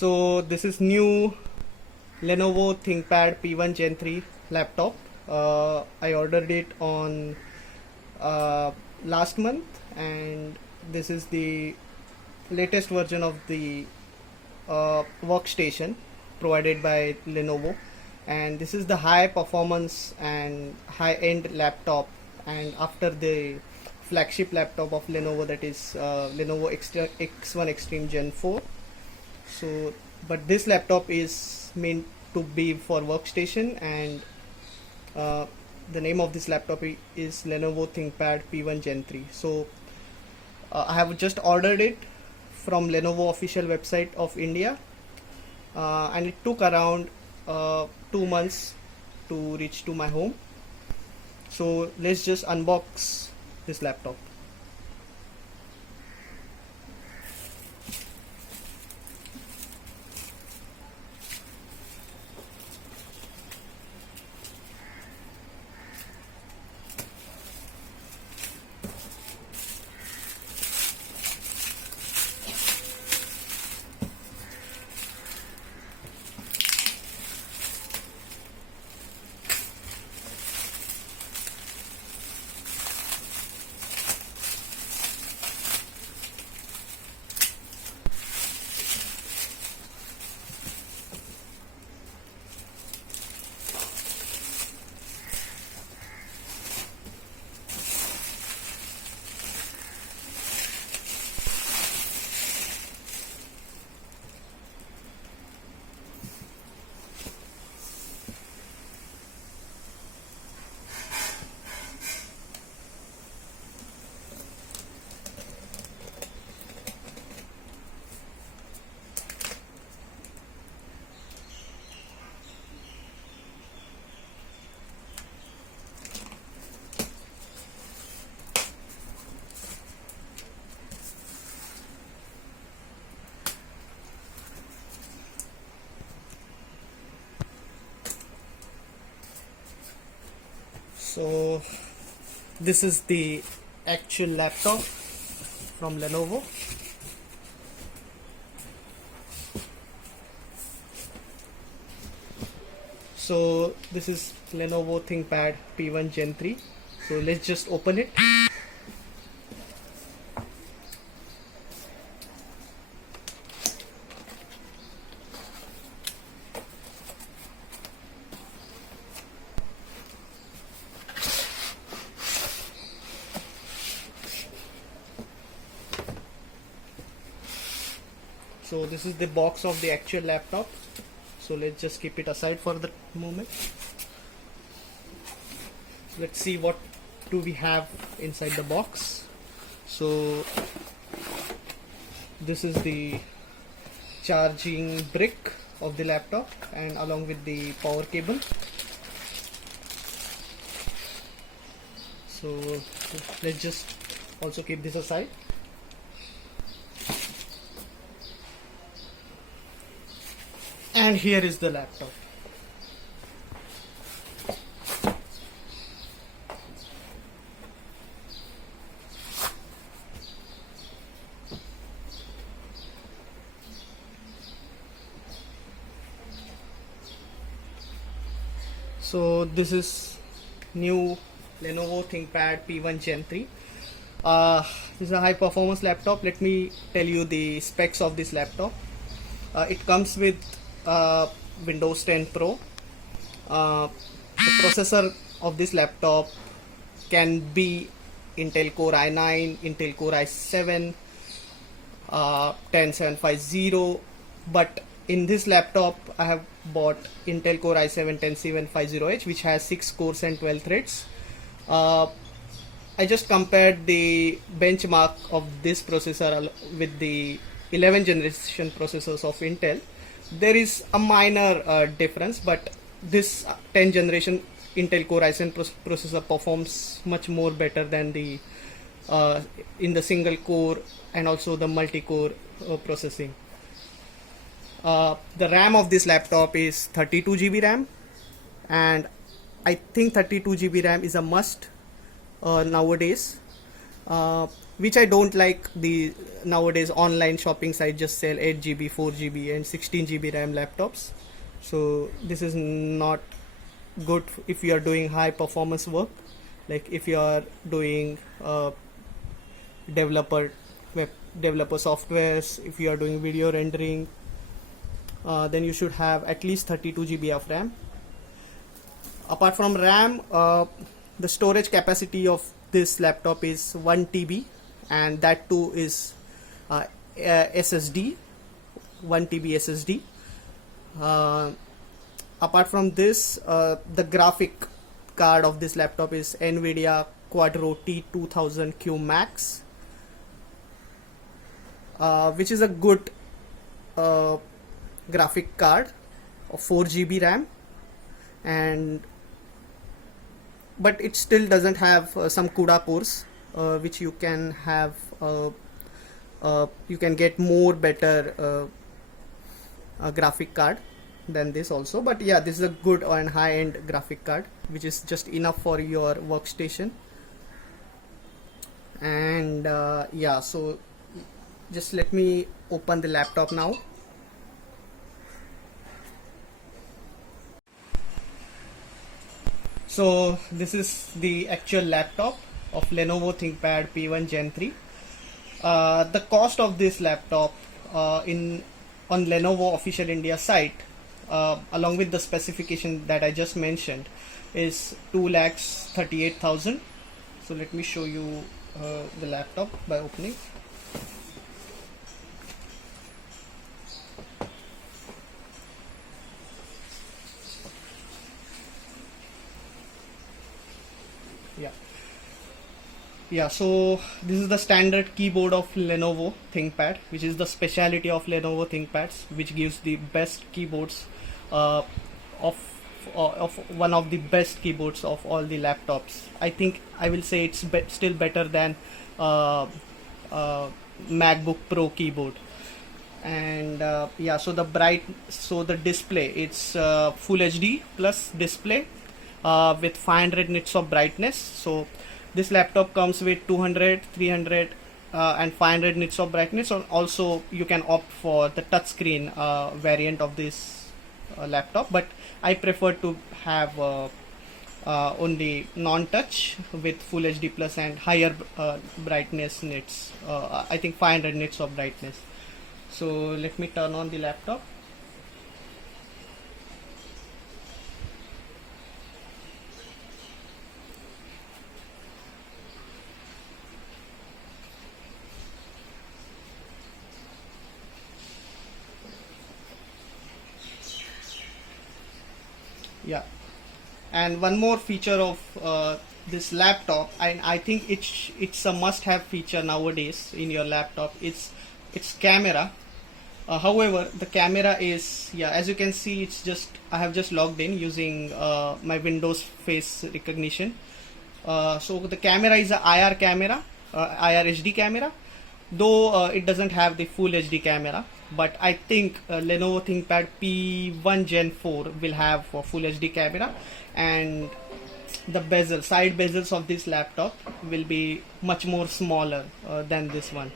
So this is new Lenovo ThinkPad P1 Gen 3 laptop. I ordered it on last month, and this is the latest version of the workstation provided by Lenovo, and this is the high performance and high end laptop, and after the flagship laptop of Lenovo, that is Lenovo X1 Extreme Gen 4. So but this laptop is meant to be for workstation, and the name of this laptop is Lenovo ThinkPad P1 Gen 3. So I have just ordered it from Lenovo official website of India, and it took around 2 months to reach to my home. So let's just unbox this laptop. So this is the actual laptop from Lenovo. So this is Lenovo ThinkPad P1 Gen 3. So let's just open it. So this is the box of the actual laptop. So let's just keep it aside for the moment. Let's see what do we have inside the box. So this is the charging brick of the laptop, and along with the power cable. So let's just also keep this aside. And here is the laptop. So this is new Lenovo ThinkPad P1 Gen 3. This is a high performance laptop. Let me tell you the specs of this laptop. It comes with Windows 10 Pro. The processor of this laptop can be Intel Core i9, Intel Core i7, 10750, but in this laptop I have bought Intel Core i7 10750H, which has 6 cores and 12 threads. I just compared the benchmark of this processor with the 11th generation processors of Intel. There is a minor difference, but this 10th generation Intel Core i7 processor performs much more better than the in the single core and also the multi-core processing. The RAM of this laptop is 32 GB RAM, and I think 32 GB RAM is a must nowadays. which I don't like. The nowadays online shopping site just sell 8 GB, 4 GB, and 16 GB RAM laptops. So this is not good if you are doing high performance work, like if you are doing developer web developer softwares, if you are doing video rendering, then you should have at least 32 GB of RAM. Apart from RAM, the storage capacity of this laptop is 1 TB, and that too is SSD, 1 TB SSD. Apart from this, the graphic card of this laptop is NVIDIA Quadro T2000Q Max, which is a good graphic card of 4 GB RAM, and but it still doesn't have some CUDA cores, which you can have. You can get more better graphic card than this also, but yeah, this is a good and high-end graphic card which is just enough for your workstation. And yeah, so just let me open the laptop now. So this is the actual laptop of Lenovo ThinkPad P1 Gen 3. The cost of this laptop on Lenovo official India site, along with the specification that I just mentioned, is 2,38,000. So let me show you the laptop by opening. Yeah, so this is the standard keyboard of Lenovo ThinkPad, which is the specialty of Lenovo ThinkPads, which gives the best keyboards of one of the best keyboards of all the laptops. I think I will say it's still better than MacBook Pro keyboard. And yeah, so the display, it's Full HD plus display with 500 nits of brightness. So this laptop comes with 200, 300 and 500 nits of brightness. And also you can opt for the touchscreen variant of this laptop, but I prefer to have only non-touch with Full HD plus and higher brightness nits. I think 500 nits of brightness. So let me turn on the laptop. Yeah, and one more feature of this laptop, and I think it's a must-have feature nowadays in your laptop. It's camera. However, the camera is, yeah, as you can see, it's just, I have just logged in using my Windows face recognition. So the camera is a IR camera, IR HD camera, though it doesn't have the Full HD camera. But I think Lenovo ThinkPad P1 Gen 4 will have a Full HD camera, and the side bezels of this laptop will be much more smaller than this one.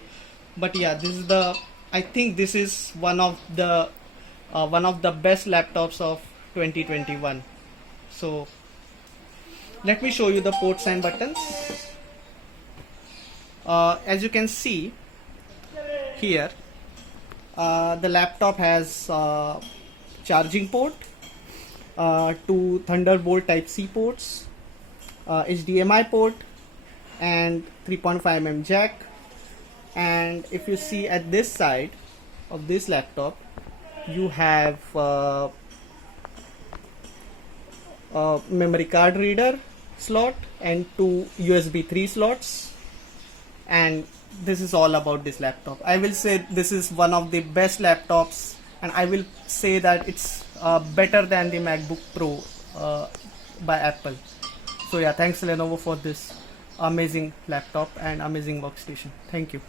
But yeah, I think this is one of the best laptops of 2021. So let me show you the ports and buttons. As you can see here, the laptop has charging port, two Thunderbolt Type-C ports, HDMI port, and 3.5mm jack. And if you see at this side of this laptop, you have a memory card reader slot and two USB 3 slots. And this is all about this laptop. I will say this is one of the best laptops, and I will say that it's better than the MacBook Pro by Apple. So yeah, thanks Lenovo for this amazing laptop and amazing workstation. Thank you.